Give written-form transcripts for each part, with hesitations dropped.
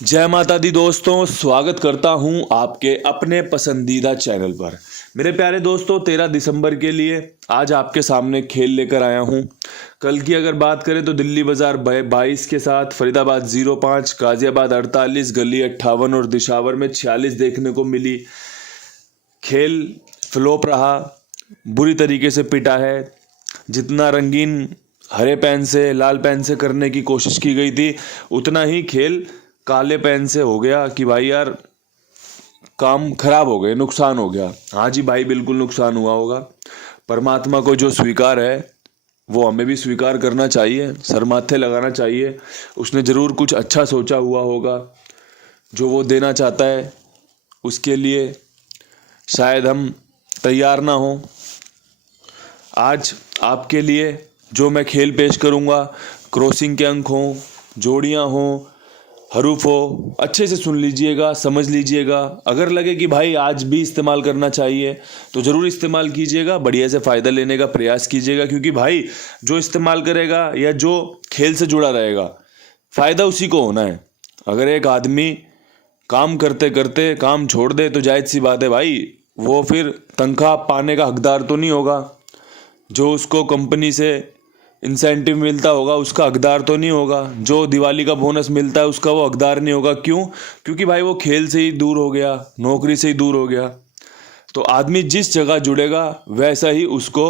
जय माता दी दोस्तों, स्वागत करता हूं आपके अपने पसंदीदा चैनल पर। मेरे प्यारे दोस्तों, 13 दिसंबर के लिए आज आपके सामने खेल लेकर आया हूं। कल की अगर बात करें तो दिल्ली बाजार 22 के साथ फरीदाबाद 05, गाजियाबाद 48, गली 58 और दिशावर में 46 देखने को मिली। खेल फ्लॉप रहा, बुरी तरीके से पिटा है। जितना रंगीन हरे पेन से लाल पेन से करने की कोशिश की गई थी, उतना ही खेल काले पेन से हो गया कि भाई यार काम खराब हो गए, नुकसान हो गया। हाँ जी भाई, बिल्कुल नुकसान हुआ होगा। परमात्मा को जो स्वीकार है वो हमें भी स्वीकार करना चाहिए, सर माथे लगाना चाहिए। उसने ज़रूर कुछ अच्छा सोचा हुआ होगा, जो वो देना चाहता है उसके लिए शायद हम तैयार ना हो। आज आपके लिए जो मैं खेल पेश करूँगा, क्रॉसिंग के अंक हों, जोड़ियाँ हों, हरूफ हो, अच्छे से सुन लीजिएगा, समझ लीजिएगा। अगर लगे कि भाई आज भी इस्तेमाल करना चाहिए तो ज़रूर इस्तेमाल कीजिएगा, बढ़िया से फ़ायदा लेने का प्रयास कीजिएगा। क्योंकि भाई जो इस्तेमाल करेगा या जो खेल से जुड़ा रहेगा, फ़ायदा उसी को होना है। अगर एक आदमी काम करते करते काम छोड़ दे तो जायज़ सी बात है भाई, वो फिर तनख्वाह पाने का हकदार तो नहीं होगा। जो उसको कंपनी से इंसेंटिव मिलता होगा उसका हकदार तो नहीं होगा। जो दिवाली का बोनस मिलता है उसका वो हकदार नहीं होगा। क्यों? क्योंकि भाई वो खेल से ही दूर हो गया, नौकरी से ही दूर हो गया। तो आदमी जिस जगह जुड़ेगा वैसा ही उसको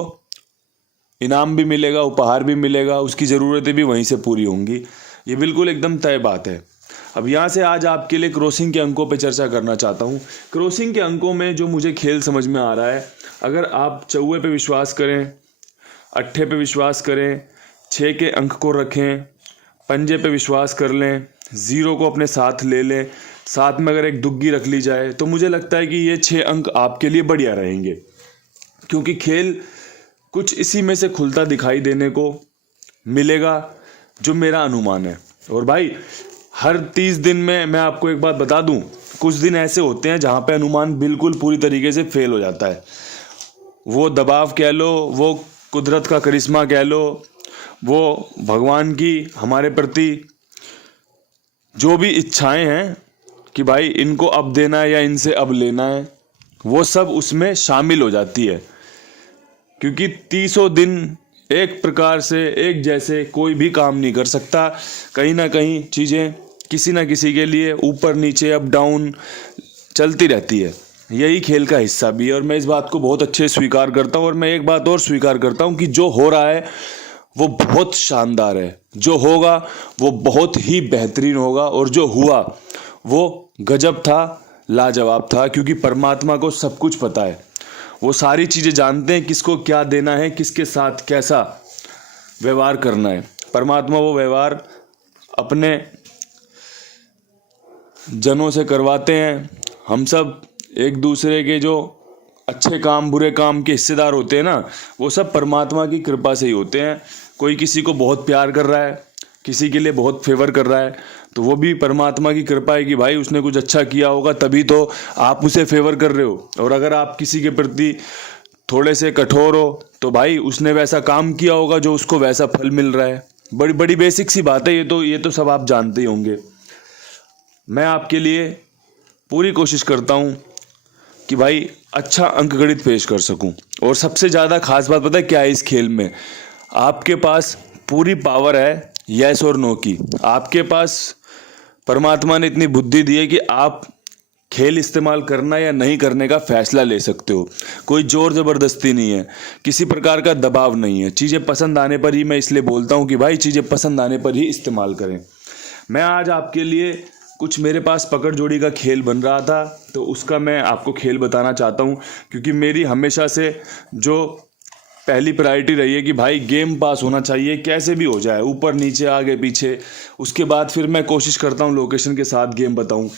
इनाम भी मिलेगा, उपहार भी मिलेगा, उसकी ज़रूरतें भी वहीं से पूरी होंगी। ये बिल्कुल एकदम तय बात है। अब यहाँ से आज आपके लिए क्रॉसिंग के अंकों पर चर्चा करना चाहता हूँ। क्रॉसिंग के अंकों में जो मुझे खेल समझ में आ रहा है, अगर आप चौवे पे विश्वास करें, अट्ठे पे विश्वास करें, 6 के अंक को रखें, पंजे पे विश्वास कर लें, 0 को अपने साथ ले लें, साथ में अगर एक दुग्गी रख ली जाए, तो मुझे लगता है कि ये 6 अंक आपके लिए बढ़िया रहेंगे। क्योंकि खेल कुछ इसी में से खुलता दिखाई देने को मिलेगा, जो मेरा अनुमान है। और भाई हर 30 दिन में मैं आपको एक बात बता दूं, कुछ दिन ऐसे होते हैं जहाँ पे अनुमान बिल्कुल पूरी तरीके से फेल हो जाता है। वो दबाव कह लो, वो कुदरत का करिश्मा कह लो, वो भगवान की हमारे प्रति जो भी इच्छाएं हैं कि भाई इनको अब देना है या इनसे अब लेना है, वो सब उसमें शामिल हो जाती है। क्योंकि 30 दिन एक प्रकार से एक जैसे कोई भी काम नहीं कर सकता। कहीं ना कहीं चीज़ें किसी ना किसी के लिए ऊपर नीचे अप डाउन चलती रहती है। यही खेल का हिस्सा भी है और मैं इस बात को बहुत अच्छे स्वीकार करता हूँ। और मैं एक बात और स्वीकार करता हूँ कि जो हो रहा है वो बहुत शानदार है, जो होगा वो बहुत ही बेहतरीन होगा, और जो हुआ वो गजब था, लाजवाब था। क्योंकि परमात्मा को सब कुछ पता है, वो सारी चीज़ें जानते हैं, किसको क्या देना है, किसके साथ कैसा व्यवहार करना है। परमात्मा वो व्यवहार अपने जनों से करवाते हैं। हम सब एक दूसरे के जो अच्छे काम बुरे काम के हिस्सेदार होते हैं ना, वो सब परमात्मा की कृपा से ही होते हैं। कोई किसी को बहुत प्यार कर रहा है, किसी के लिए बहुत फेवर कर रहा है, तो वो भी परमात्मा की कृपा है कि भाई उसने कुछ अच्छा किया होगा, तभी तो आप उसे फेवर कर रहे हो। और अगर आप किसी के प्रति थोड़े से कठोर हो तो भाई उसने वैसा काम किया होगा जो उसको वैसा फल मिल रहा है। बड़ी बड़ी बेसिक सी बात है ये तो सब आप जानते ही होंगे। मैं आपके लिए पूरी कोशिश करता हूँ कि भाई अच्छा अंकगणित पेश कर सकूं। और सबसे ज़्यादा खास बात पता है क्या है इस खेल में? आपके पास पूरी पावर है यस और नो की। आपके पास परमात्मा ने इतनी बुद्धि दी है कि आप खेल इस्तेमाल करना या नहीं करने का फैसला ले सकते हो। कोई जोर ज़बरदस्ती नहीं है, किसी प्रकार का दबाव नहीं है। चीज़ें पसंद आने पर ही, मैं इसलिए बोलता हूँ कि भाई चीज़ें पसंद आने पर ही इस्तेमाल करें। मैं आज आपके लिए कुछ मेरे पास पकड़ जोड़ी का खेल बन रहा था, तो उसका मैं आपको खेल बताना चाहता हूँ। क्योंकि मेरी हमेशा से जो पहली प्रायोरिटी रही है कि भाई गेम पास होना चाहिए, कैसे भी हो जाए, ऊपर नीचे आगे पीछे। उसके बाद फिर मैं कोशिश करता हूँ लोकेशन के साथ गेम बताऊँ।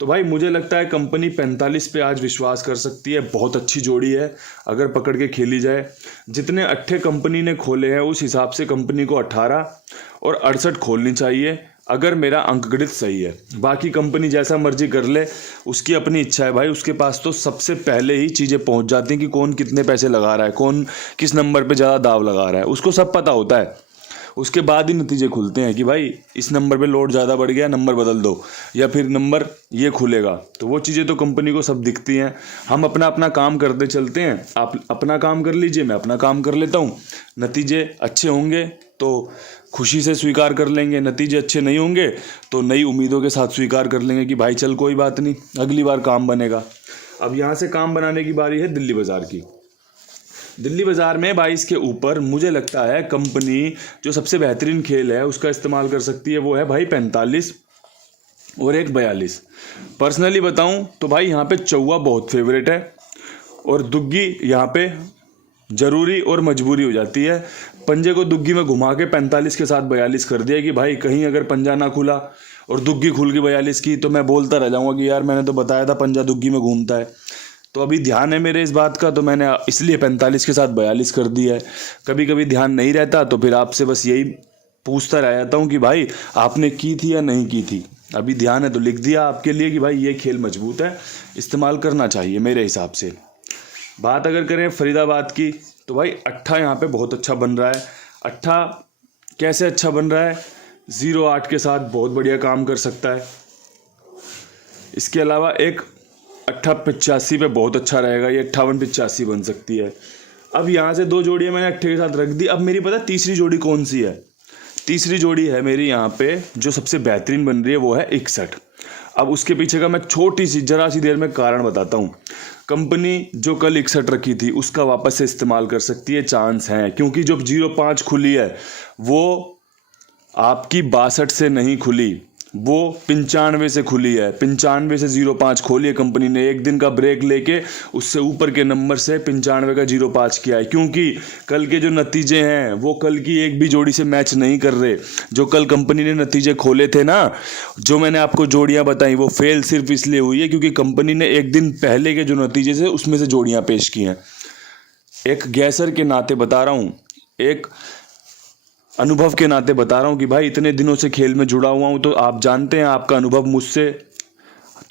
तो भाई मुझे लगता है कंपनी 45 पे आज विश्वास कर सकती है। बहुत अच्छी जोड़ी है अगर पकड़ के खेली जाए। जितने अट्ठे कंपनी ने खोले हैं उस हिसाब से कंपनी को 18 और 68 खोलनी चाहिए, अगर मेरा अंकगणित सही है। बाकी कंपनी जैसा मर्जी कर ले, उसकी अपनी इच्छा है भाई। उसके पास तो सबसे पहले ही चीज़ें पहुंच जाती हैं कि कौन कितने पैसे लगा रहा है, कौन किस नंबर पे ज़्यादा दाव लगा रहा है, उसको सब पता होता है। उसके बाद ही नतीजे खुलते हैं कि भाई इस नंबर पे लोड ज़्यादा बढ़ गया, नंबर बदल दो, या फिर नंबर ये खुलेगा। तो वो चीज़ें तो कंपनी को सब दिखती हैं। हम अपना अपना काम करते चलते हैं, आप अपना काम कर लीजिए, मैं अपना काम कर लेता हूँ। नतीजे अच्छे होंगे तो खुशी से स्वीकार कर लेंगे, नतीजे अच्छे नहीं होंगे तो नई उम्मीदों के साथ स्वीकार कर लेंगे कि भाई चल कोई बात नहीं, अगली बार काम बनेगा। अब यहाँ से काम बनाने की बारी है दिल्ली बाज़ार की। दिल्ली बाज़ार में 22 के ऊपर मुझे लगता है कंपनी जो सबसे बेहतरीन खेल है उसका इस्तेमाल कर सकती है, वो है भाई 45 और एक 42। पर्सनली बताऊं तो भाई यहाँ पे चौवा बहुत फेवरेट है और दुग्गी यहाँ पे ज़रूरी और मजबूरी हो जाती है। पंजे को दुग्गी में घुमा के 45 के साथ 42 कर दिया कि भाई कहीं अगर पंजा ना खुला और दुग्गी खुल गई 42 की तो मैं बोलता रह जाऊँगा कि यार मैंने तो बताया था पंजा दुग्गी में घूमता है। तो अभी ध्यान है मेरे इस बात का, तो मैंने इसलिए 45 के साथ 42 कर दिया है। कभी कभी ध्यान नहीं रहता तो फिर आपसे बस यही पूछता रह जाता हूँ कि भाई आपने की थी या नहीं की थी। अभी ध्यान है तो लिख दिया आपके लिए कि भाई ये खेल मजबूत है, इस्तेमाल करना चाहिए मेरे हिसाब से। बात अगर करें फरीदाबाद की तो भाई अट्ठा यहाँ पे बहुत अच्छा बन रहा है। अट्ठा कैसे अच्छा बन रहा है, 0-8 के साथ बहुत बढ़िया काम कर सकता है। इसके अलावा एक 58-85 पे बहुत अच्छा रहेगा, ये 58-85 बन सकती है। अब यहाँ से 2 जोड़ियाँ मैंने अट्ठे के साथ रख दी। अब मेरी पता तीसरी जोड़ी कौन सी है? तीसरी जोड़ी है मेरी यहाँ पे जो सबसे बेहतरीन बन रही है, वो है 61। अब उसके पीछे का मैं छोटी सी जरा सी देर में कारण बताता हूँ। कंपनी जो कल 61 रखी थी उसका वापस से इस्तेमाल कर सकती है, चांस हैं, क्योंकि जो 05 खुली है वो आपकी 62 से नहीं खुली, वो 95 से खुली है। 95 से 05 खोली है कंपनी ने, एक दिन का ब्रेक लेके उससे ऊपर के नंबर से 95 का 05 किया है, क्योंकि कल के जो नतीजे हैं वो कल की एक भी जोड़ी से मैच नहीं कर रहे। जो कल कंपनी ने नतीजे खोले थे ना, जो मैंने आपको जोड़ियां बताई, वो फेल सिर्फ इसलिए हुई है क्योंकि कंपनी ने एक दिन पहले के जो नतीजे थे उसमें से जोड़ियाँ पेश की हैं। एक गैसर के नाते बता रहा हूँ, एक अनुभव के नाते बता रहा हूँ कि भाई इतने दिनों से खेल में जुड़ा हुआ हूँ, तो आप जानते हैं आपका अनुभव मुझसे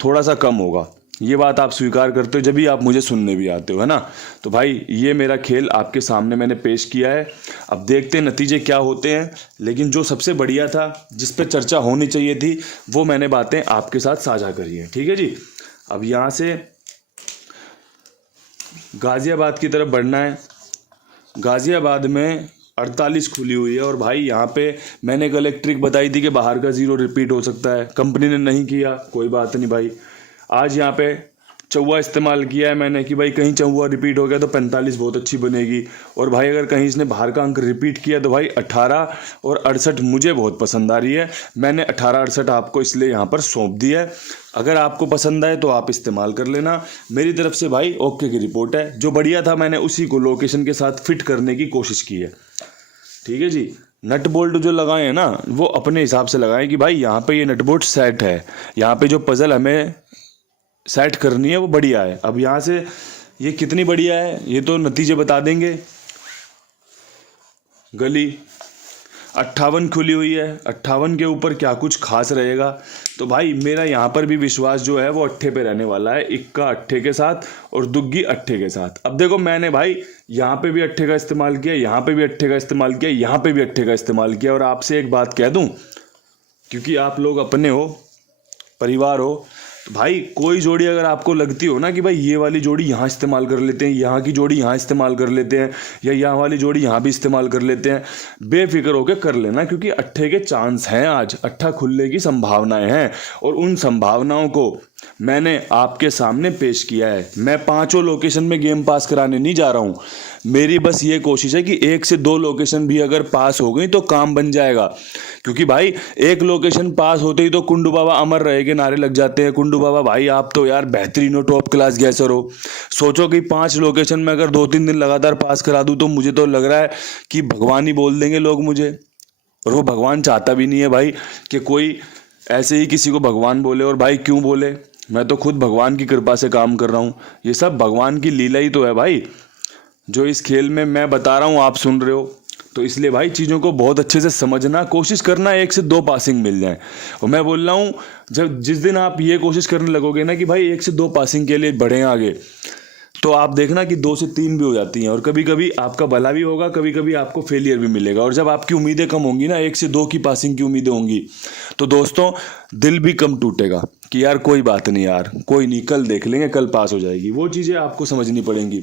थोड़ा सा कम होगा। ये बात आप स्वीकार करते हो जब भी आप मुझे सुनने भी आते हो, है ना। तो भाई ये मेरा खेल आपके सामने मैंने पेश किया है। अब देखते हैं नतीजे क्या होते हैं, लेकिन जो सबसे बढ़िया था, जिस पे चर्चा होनी चाहिए थी, वो मैंने बातें आपके साथ साझा करी है। ठीक है जी। अब यहाँ से गाज़ियाबाद की तरफ बढ़ना है। गाज़ियाबाद में 48 खुली हुई है और भाई यहाँ पे मैंने कल एक ट्रिक बताई थी कि बाहर का 0 रिपीट हो सकता है, कंपनी ने नहीं किया, कोई बात नहीं भाई। आज यहाँ पे चौवा इस्तेमाल किया है मैंने कि भाई कहीं चौवा रिपीट हो गया तो 45 बहुत अच्छी बनेगी। और भाई अगर कहीं इसने बाहर का अंक रिपीट किया तो भाई 18 और 68 मुझे बहुत पसंद आ रही है। मैंने 18-68 आपको इसलिए यहाँ पर सौंप दिया है। अगर आपको पसंद आए तो आप इस्तेमाल कर लेना। मेरी तरफ से भाई ओके की रिपोर्ट है। जो बढ़िया था मैंने उसी को लोकेशन के साथ फिट करने की कोशिश की है। ठीक है जी। नट बोल्ट जो लगाए हैं ना, वो अपने हिसाब से लगाएं कि भाई यहाँ पे ये नट बोल्ट सेट है, यहाँ पे जो पजल हमें सेट करनी है वो बढ़िया है। अब यहाँ से ये कितनी बढ़िया है ये तो नतीजे बता देंगे। गली 58 खुली हुई है, 58 के ऊपर क्या कुछ खास रहेगा। तो भाई मेरा यहाँ पर भी विश्वास जो है वो अट्ठे पे रहने वाला है, इक्का अट्ठे के साथ और दुग्गी अट्ठे के साथ। अब देखो मैंने भाई यहाँ पे भी अट्ठे का इस्तेमाल किया, यहाँ पे भी अट्ठे का इस्तेमाल किया, यहाँ पे भी अट्ठे का इस्तेमाल किया। और आपसे एक बात कह दूं, क्योंकि आप लोग अपने हो, परिवार हो, तो भाई कोई जोड़ी अगर आपको लगती हो ना कि भाई ये वाली जोड़ी यहाँ इस्तेमाल कर लेते हैं, यहाँ की जोड़ी यहाँ इस्तेमाल कर लेते हैं, या यहाँ वाली जोड़ी यहाँ भी इस्तेमाल कर लेते हैं, बेफिक्र होकर कर लेना, क्योंकि अट्ठे के चांस हैं, आज अट्ठा खुलने की संभावनाएं हैं। और उन संभावनाओं को मैंने आपके सामने पेश किया है। मैं 5 लोकेशन में गेम पास कराने नहीं जा रहा हूँ। मेरी बस ये कोशिश है कि 1 से 2 लोकेशन भी अगर पास हो गई तो काम बन जाएगा। क्योंकि भाई एक लोकेशन पास होते ही तो कुंडू बाबा अमर रहे के नारे लग जाते हैं। कुंडू बाबा भाई आप तो यार बेहतरीन हो, टॉप क्लास गैसर हो। सोचो कि 5 लोकेशन में अगर 2-3 दिन लगातार पास करा दूं तो मुझे तो लग रहा है कि भगवान ही बोल देंगे लोग मुझे। और वो भगवान चाहता भी नहीं है भाई कि कोई ऐसे ही किसी को भगवान बोले। और भाई क्यों बोले, मैं तो खुद भगवान की कृपा से काम कर रहा हूँ। ये सब भगवान की लीला ही तो है भाई, जो इस खेल में मैं बता रहा हूँ आप सुन रहे हो। तो इसलिए भाई चीज़ों को बहुत अच्छे से समझना, कोशिश करना 1 से 2 पासिंग मिल जाए। और मैं बोल रहा हूँ जिस दिन आप ये कोशिश करने लगोगे ना कि भाई 1 से 2 पासिंग के लिए बढ़ें आगे, तो आप देखना कि 2 से 3 भी हो जाती हैं, और कभी कभी आपका भला भी होगा, कभी कभी आपको फेलियर भी मिलेगा। और जब आपकी उम्मीदें कम होंगी ना, 1 से 2 की पासिंग की उम्मीदें होंगी, तो दोस्तों दिल भी कम टूटेगा कि यार कोई बात नहीं यार, कोई नहीं, कल देख लेंगे, कल पास हो जाएगी। वो चीज़ें आपको समझनी पड़ेंगी।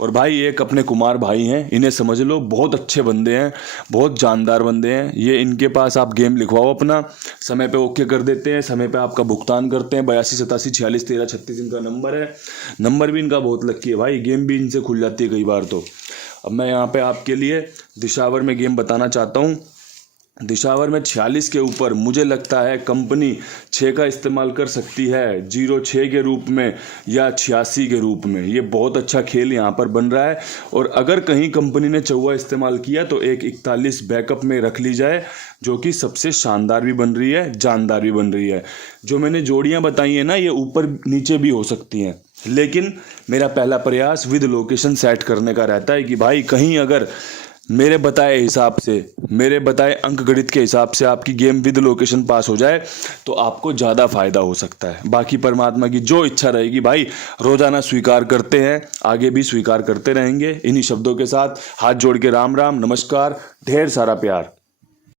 और भाई एक अपने कुमार भाई हैं, इन्हें समझ लो, बहुत अच्छे बंदे हैं, बहुत जानदार बंदे हैं ये। इनके पास आप गेम लिखवाओ अपना, समय पे ओके कर देते हैं, समय पे आपका भुगतान करते हैं। 82 87 46 13 36 इनका नंबर है। नंबर भी इनका बहुत लक्की है भाई, गेम भी इनसे खुल जाती है कई बार। तो अब मैं यहाँ पे आपके लिए दिशावर में गेम बताना चाहता हूँ। दिशावर में 46 के ऊपर मुझे लगता है कंपनी 6 का इस्तेमाल कर सकती है, 06 के रूप में या 86 के रूप में। ये बहुत अच्छा खेल यहाँ पर बन रहा है। और अगर कहीं कंपनी ने चौवा इस्तेमाल किया तो एक 41 बैकअप में रख ली जाए, जो कि सबसे शानदार भी बन रही है, जानदार भी बन रही है। जो मैंने जोड़ियाँ बताई हैं ना, ये ऊपर नीचे भी हो सकती हैं, लेकिन मेरा पहला प्रयास विद लोकेशन सेट करने का रहता है कि भाई कहीं अगर मेरे बताए हिसाब से, मेरे बताए अंक गणित के हिसाब से आपकी गेम विद लोकेशन पास हो जाए तो आपको ज़्यादा फायदा हो सकता है। बाकी परमात्मा की जो इच्छा रहेगी भाई, रोजाना स्वीकार करते हैं, आगे भी स्वीकार करते रहेंगे। इन्हीं शब्दों के साथ हाथ जोड़ के राम राम, नमस्कार, ढेर सारा प्यार।